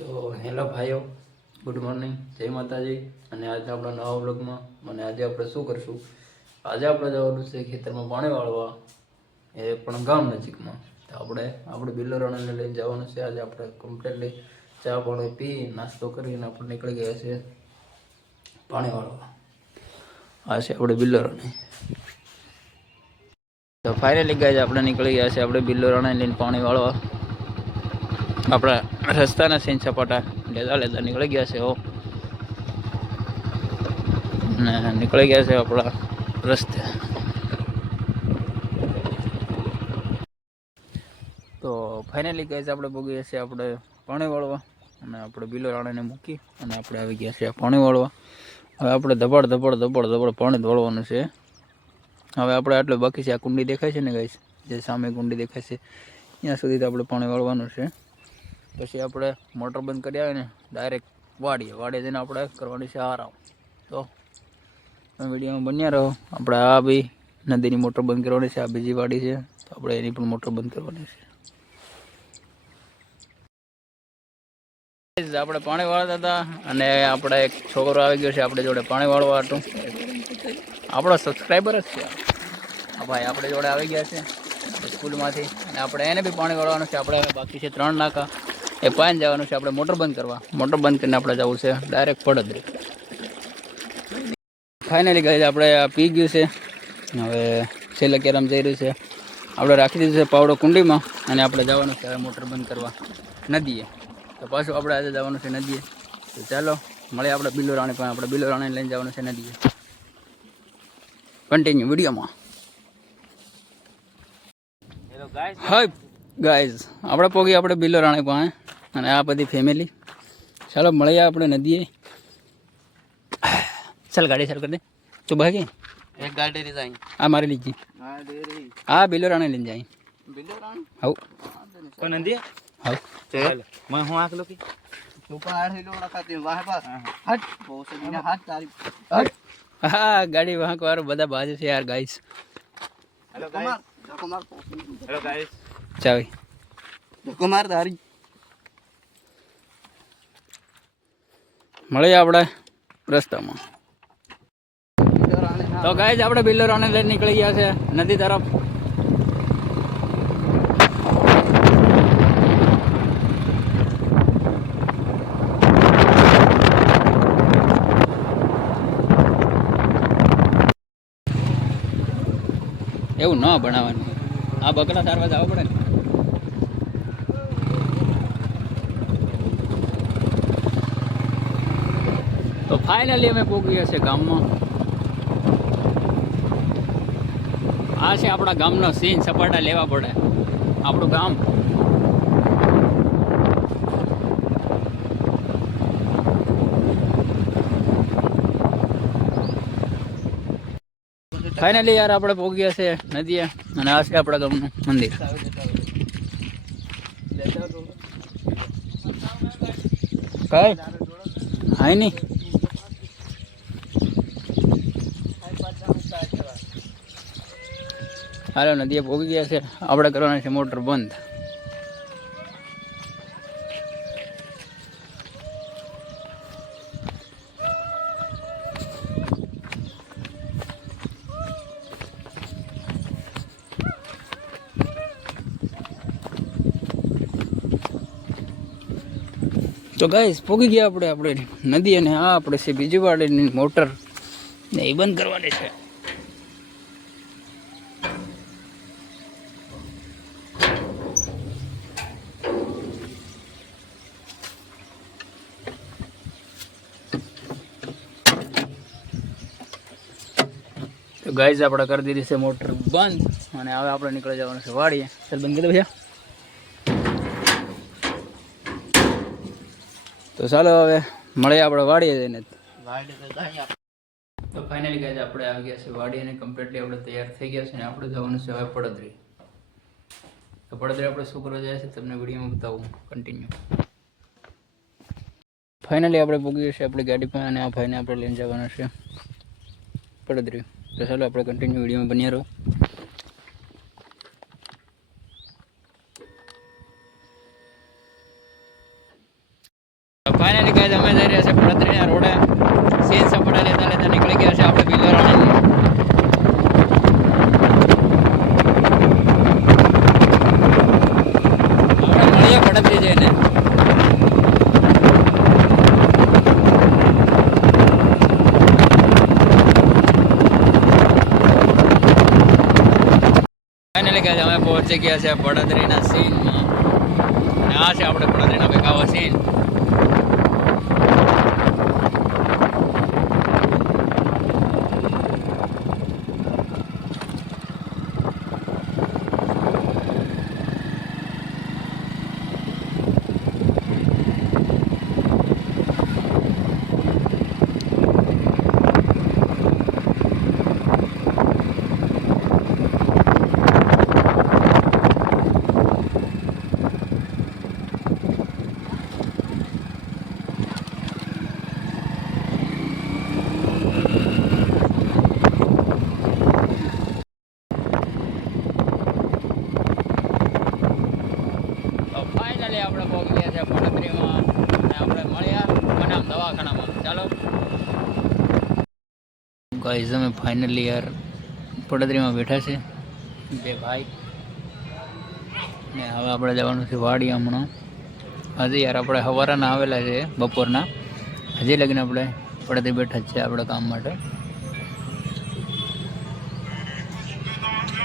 તો હેલો ભાઈઓ, good morning, જય માતાજી. અને આજે આપણા નવા વ્લોગમાં અને આજે આપણે શું કરશું, આજે આપણે જવાનું છે ખેતરમાં પાણી વાળવા, એ પણ ગામ નજીકમાં. તો આપણે બિલ્લરોને લઈને જવાનું છે. આજે આપણે કમ્પ્લીટલી ચા પાણી પી નાસ્તો કરીને આપણે નીકળી ગયા છે પાણી વાળવા. આ છે આપણે બિલ્લરોને. તો ફાઇનલી ગાઈઝ આપણે નીકળી ગયા છે આપણે બિલ્લરોને લઈને પાણી વાળવા. આપણા રસ્તાના સીન સપાટા લેતા નીકળી ગયા છે ને નીકળી ગયા છે આપણા રસ્તે. તો ફાઇનલી ગાઈઝ આપણે પહોંચી ગયા છીએ આપણે પાણી વાળવા અને આપણે બિલ્લરાણાને મૂકી અને આપણે આવી ગયા છીએ પાણી વાળવા. હવે આપણે ધબડ પાણી વાળવાનું છે. હવે આપણે આટલું બાકી છે. આ કુંડી દેખાય છે ને ગાઈઝ, જે સામે કુંડી દેખાય છે ત્યાં સુધી તો આપણે પાણી વાળવાનું છે. પછી આપણે મોટર બંધ કરી આવે ને ડાયરેક્ટ વાડીએ જઈને આપણે કરવાની છે આરામ. તો વિડીયોમાં બન્યા રહો. આપણે આ બી નદીની મોટર બંધ કરવાની છે. આ બીજી વાડી છે તો આપણે એની પણ મોટર બંધ કરવાની છે. આપણે પાણી વાળતા હતા અને આપણે એક છોકરો આવી ગયો છે આપણે જોડે પાણી વાળવા હતું. આપણો સબસ્ક્રાઈબર જ છે આ ભાઈ, આપણે જોડે આવી ગયા છે સ્કૂલમાંથી અને આપણે એને બી પાણી વાળવાનું છે. આપણે બાકી છે 3 નાકા, એ પાણી જવાનું છે. આપણે મોટર બંધ કરવા, મોટર બંધ કરીને આપણે જવું છે ડાયરેક્ટ પડદરી. ફાઇનલી ગાઈઝ આપણે આ પી ગયું છે. હવે છેલ્લે કેરામ જઈ રહ્યું છે. આપણે રાખી દીધું છે પાવડો કુંડીમાં અને આપણે જવાનું છે હવે મોટર બંધ કરવા નદીએ. તો પાછું આપણે આજે જવાનું છે નદીએ. તો ચાલો મળીએ આપણે બિલ્લરાણી પણ. આપણે બિલ્લરાણી લઈને જવાનું છે નદીએ. કન્ટિન્યુ વિડીયોમાં. હાય ગાઈઝ, આપણે પહોંચી આપણે બિલ્લરાણી પાસે અને આ બધી ફેમિલી. ચાલો મળીએ આપણે નદીએ. ચાલ ગાડી ચાલુ કરી દે. તું ભાગી एक गाड़ी रिजाइन આ મારી લીજી. હા બિલ્લરાણી લઈને જાય. હવ कौन नंदी હવ चल मैं हूं आक लो की ऊपर आ रही लोग रखाते हैं वहां पास हट वो से बिना हाथ तारी हट. હા ગાડી વાંક વાળું બધા બાજુ છે યાર guys. Hello guys, hello guys, ચાવી कुमार धारी મળીએ આપણે રસ્તામાં. તો ગાઈસ આપણે બિલ્લરાને લઈને નીકળી ગયા છે નદી તરફ. એવું ન બનાવવાનું, આ બકરા સારવા જવા પડે ને. તો ફાઇનલી અમે પહોંચી ગયા છે ગામમાં. આ છે આપણા ગામનો સીન સપાટા લેવા પડે આપણું ગામ. ફાઇનલી યાર આપણે પહોંચી ગયા છે નદીએ અને આ છે આપણા ગામનું મંદિર. કઈ હાય નહીં. હાલો નદીએ પહોંચી ગયા છે. આપણે કરવાના છે મોટર બંધ. તો ગાઈસ પહોંચી ગયા આપણે નદી અને આ આપણે છે બીજી વાડીની મોટર ને એ બંધ કરવાની છે. તો ગાઈસ આપણે કરી દીધી છે મોટર બંધ અને હવે આપણે નીકળી જવાનું છે વાડીએ. ચાલ બંધ કરી દો ભૈયા. તો ચાલો હવે મળીએ આપણે વાડીએ જઈને. તો ફાઇનલી ગાઈસ આપણે આવી ગયા છે વાડી અને કમ્પ્લીટલી આપણે તૈયાર થઈ ગયા છે અને આપણે જવાનું છે હવે પડદરી. તો પડદરી આપણે શું કરવા જાય છે તમને વિડીયોમાં બતાવું કન્ટિન્યુ. ફાઇનલી આપણે પહોંચી ગયા છે આપણી ગાડી પર અને આ ભાઈને આપણે લઈને જવાના છે પડદરી. તો ચાલો આપણે કન્ટિન્યુ વિડીયોમાં બન્યા રહો. ફાઇનલી ગાઈઝ અમે જઈ રહ્યા છે પડતરીના રોડે સીન સપડા લેતા લેતા નીકળી ગયા છે આપણે બિલોરાણી. આપણે મળીએ પડતરી જઈને. ફાઇનલી ગાઈઝ અમે પહોંચી ગયા છે પડતરીના સીનમાં. અને આ છે આપણે પડતરીનો કંઈક આવો સીન. ફાઇનલી આપણે પહોંચી ગયા છે પડતરીમાં અને આપણે મળ્યા બનામ દવાખાનામાં. ચાલો ગાઈઝ અમે ફાઇનલી યાર પડતરીમાં બેઠા છે બે ભાઈ ને હવે આપણે જવાનું છે વાડી. હમણાં હજી યાર આપણે સવારના આવેલા છે બપોરના, હજી લગીને આપણે પડતરી બેઠા જ છે આપણે કામ માટે.